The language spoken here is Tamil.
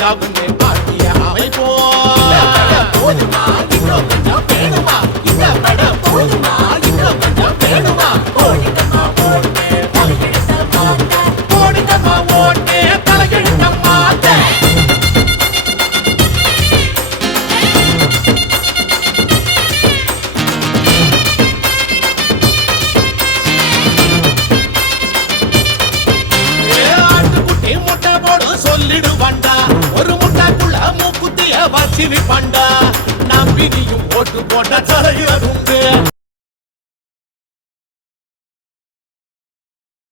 ராஜாவுன்னு பாட்டிய அமைப்போம். போதுமா இன்னும் கொஞ்சம் வேணுமா? இந்த படம் போதுமா இன்னும் கொஞ்சம் வேணுமா? போடுங்கம்மா ஓட்டு தலையெழுத்த மாத்த, போடுங்கம்மா ஓட்டு தலையெழுத்த மாத்த. முட்டை போடும் சொல்லிடுவாண்டா, ஒரு முட்டைக்குள்ள மூக்குத்திய வச்சு விப்பாண்டா. நம்பினியும் போட்டு போட்ட தலையிறதும்